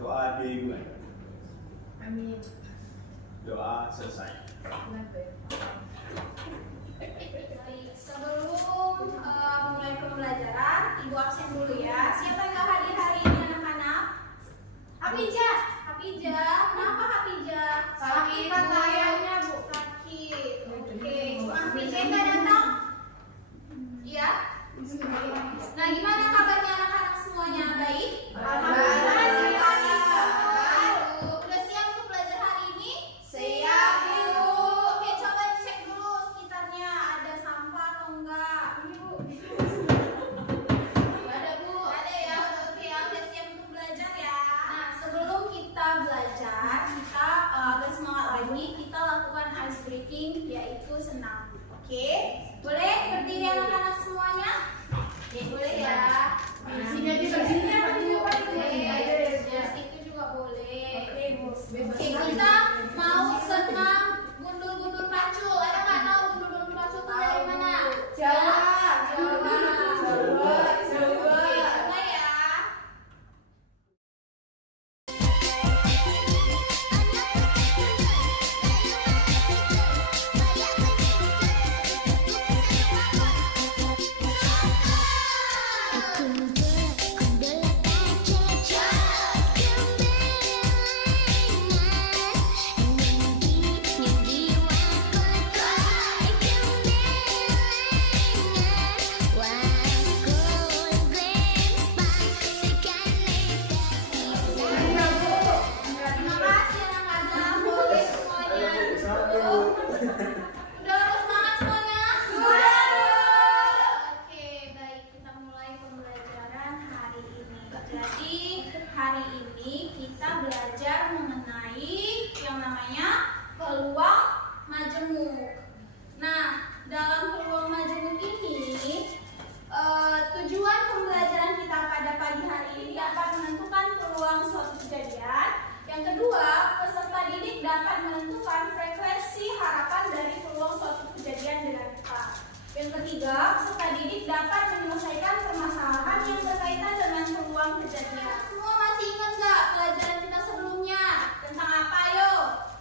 Doa dimulai. Amin. Doa selesai. Baik, sebelum mulai pembelajaran, Ibu absen dulu ya. Siapa yang nggak hadir hari ini anak-anak? Hafijah, kenapa Hafijah? Sakit ayahnya, Bu. Sakit. Oke, Hafijah nggak datang? Iya. Nah, gimana kabarnya anak-anak semuanya? Baik? Alhamdulillah. Udah siap untuk belajar hari ini? Siap, Bu. Oke, coba cek dulu sekitarnya ada sampah atau enggak. Ini, Bu. Ada, Bu. Ada ya. Oke, udah siap untuk belajar ya. Nah, sebelum kita belajar, kita agar semangat lagi, kita lakukan ice breaking, yaitu senam. Oke? Boleh berdiri anak-anak semuanya? Boleh ya. Sini apa di depan itu? Itu juga boleh. Oke, kita mau senam gundul-gundul pacul. Ada nggak tahu gundul-gundul pacul itu dari mana? Jawa. Oke, coba ya. Terima kasih anak-anak. Boleh semuanya duduk. Udah harus semangat semuanya? Sudah. Oke, baik, kita mulai pembelajaran hari ini. Jadi hari ini kita belajar mengenai yang namanya peluang majemuk. Nah, dalam peluang majemuk ini tujuan pembelajaran kita pada pagi hari ini dapat menentukan peluang suatu kejadian. Yang kedua, peserta didik dapat menentukan frekuensi harapan dari peluang suatu kejadian dengan tepat. Yang ketiga, peserta didik dapat menyelesaikan permasalahan yang berkaitan dengan peluang kejadian. Semua masih ingat nggak pelajaran kita sebelumnya? Tentang apa, yo?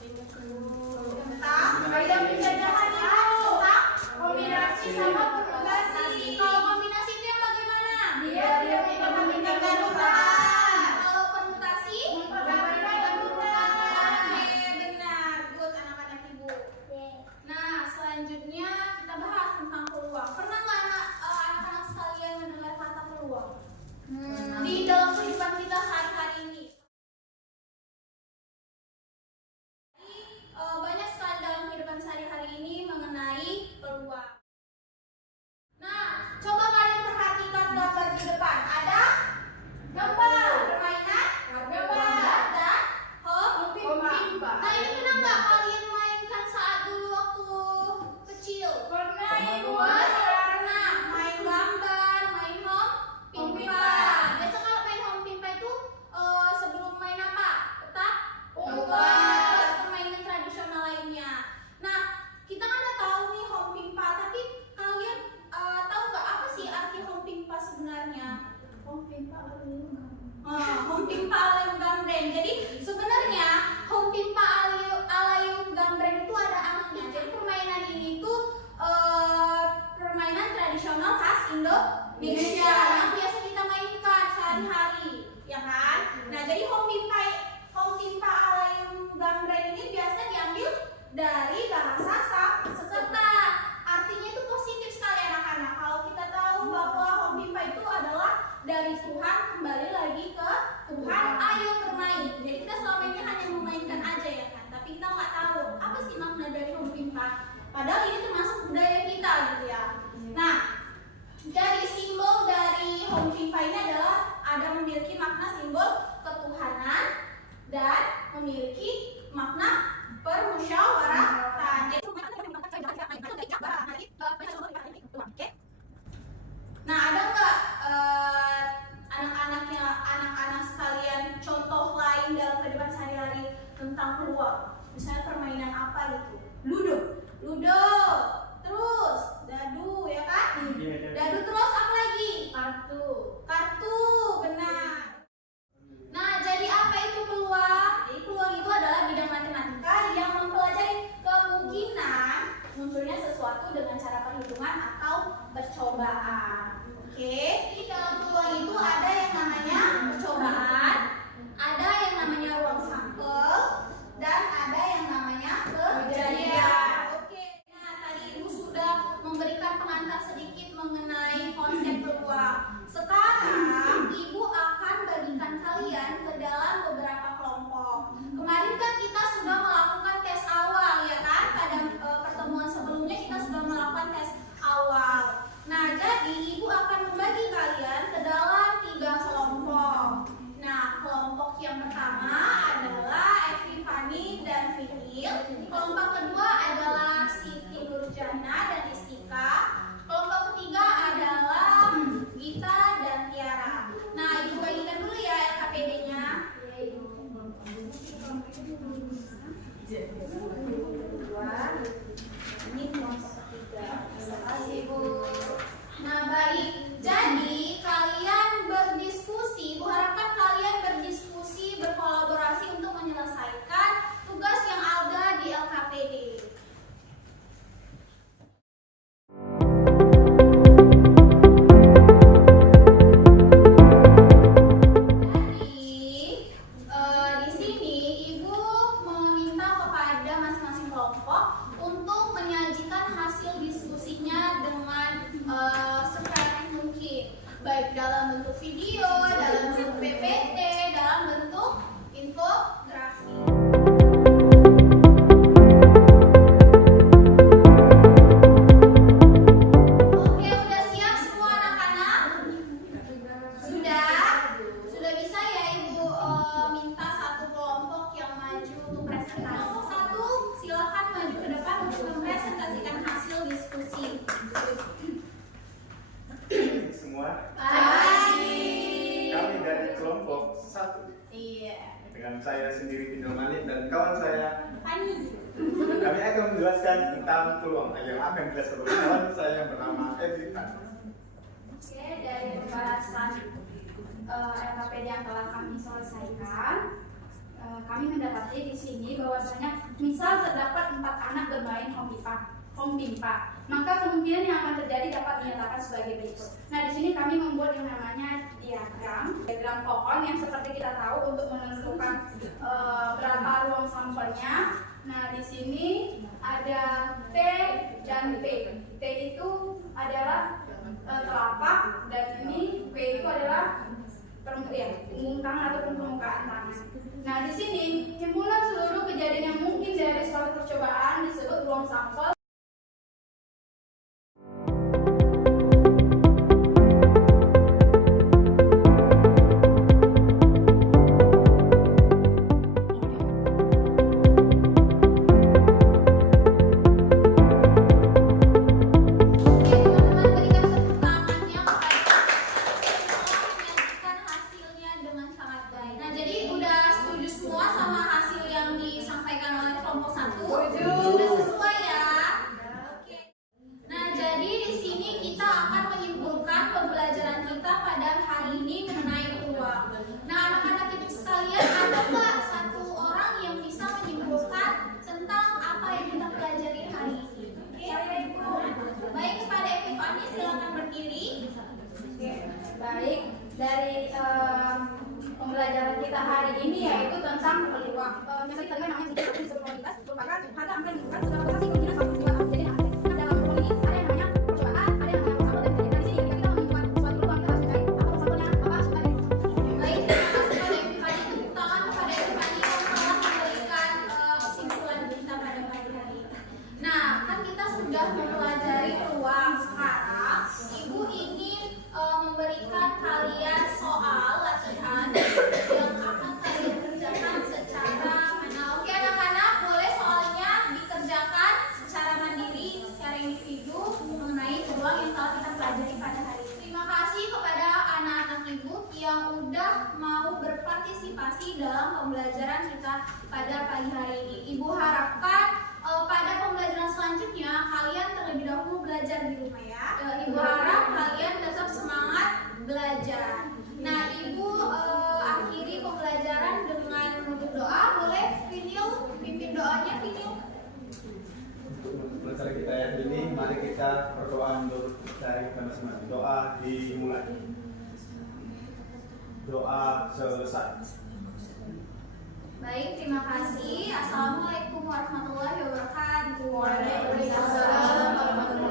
Tentang penjajahan itu. Tentang Kombinasi sama kombinasi. Kalau kombinasi itu yang bagaimana? Dia menggabungkan Gabungan. Kalau permutasi? Gabungan. Oke, benar. Good anak-anak Ibu. Nah, selanjutnya kita bahas tentang peluang. Pernah nggak anak-anak sekalian mendengar kata peluang? Di dalam kehidupan kita sehari-hari ini. Jadi, banyak sekali dalam kehidupan sehari-hari ini mengenai peluang. Nah, coba kalian perhatikan gambar di depan. Ada gambar permainan, gambar dan Pimpa. Nah, ini pernah nggak kalian mainkan saat dulu waktu kecil? Pernah, Ibu. Pernah main gambar, main pimpa. Biasa kalau main pimpa itu sebelum main apa? Petak umpet. Terus permainan tradisional lainnya. Nah, kita kan udah tahu nih pimpa, tapi kalian tahu nggak apa sih arti pimpa sebenarnya? Pimpa Alayum Gambreng. Jadi sebenarnya pimpa Alayum Gambreng itu ada anaknya. Jadi permainan ini tuh permainan tradisional khas Indonesia yang biasa kita mainkan sehari-hari, ya kan? Nah, jadi pimpa Alayum Gambreng ini biasa diambil dari bahasa Sanskerta. Artinya itu positif sekali anak-anak. Kalau kita tahu bahwa pimpa itu adalah dari Tuhan kembali lagi ke Tuhan, ayo bermain. Jadi kita selama ini hanya memainkan aja ya kan, tapi kita nggak tahu apa sih makna dari pimpa. Padahal ini termasuk budaya kita gitu ya. Nah, jadi simbol dari pimpa ini adalah ada memiliki makna simbol ketuhanan dan memiliki makna permusyawaratan. Nah, ada nggak anak-anak sekalian contoh lain dalam kehidupan sehari-hari tentang peluang? Misalnya permainan apa gitu? Ludo, terus dadu, ya kan? Dadu terus apa lagi? Kartu, benar. Nah, jadi apa itu Iya. Dengan saya sendiri Tino Malik dan kawan saya. Ani. Kami akan menjelaskan tentang peluang yang akan dijelaskan oleh kawan saya yang bernama Evita. Oke, dari pembahasan LKPD yang telah kami selesaikan, kami mendapati di sini bahwasanya misal terdapat 4 anak bermain home pimpa, maka kemungkinan yang akan terjadi dapat dinyatakan sebagai berikut. Nah, di sini kami membuat yang namanya diagram pohon yang seperti kita tahu untuk menentukan berapa ruang sampelnya. Nah, di sini ada T dan P. T itu adalah telapak dan ini P itu adalah punggung tangan ataupun permukaan tangan. Nah, di sini himpunan seluruh kejadian yang mungkin dari suatu percobaan disebut ruang sampel. Baik, dari pembelajaran kita hari ini yaitu tentang peluang. Misalnya tadi namanya probabilitas merupakan harga angka yang dibutuhkan segala lokasi kemungkinan suatu peristiwa terjadi. Nah, dalam peluang ini ada yang namanya percobaan, ada yang namanya sampel dan kejadian. Di sini ketika kita menunjukkan suatu peluang kita harus mencari apa sampelnya, apa sebenarnya. Baik, terima kasih kepada Epifani. Tepuk tangan kepada Epifani yang telah memberikan kesimpulan kita pada pagi hari ini. Nah, kan kita sudah mempelajari peluang. Sekarang Ibu ingin memberikan kalian soal latihan yang akan kalian kerjakan secara manual. Oke anak-anak, boleh soalnya dikerjakan secara mandiri, secara individu mengenai peluang yang telah kita pelajari pada hari ini. Terima kasih kepada anak-anak ibu yang udah mau berpartisipasi dalam pembelajaran kita pada pagi hari ini. Ibu harapkan pada pembelajaran selanjutnya kalian terlebih dahulu belajar di rumah ya. Ibu harap kalian tetap semangat belajar. Nah, Ibu akhiri pembelajaran dengan menutup doa. Boleh Vinil pimpin doanya, Vinil? Pelajaran kita yang ini, mari kita berdoa menurut kita masing-masing. Doa dimulai. Doa selesai. Baik, terima kasih. Assalamualaikum warahmatullahi wabarakatuh. Waalaikumsalam warahmatullahi wabarakatuh.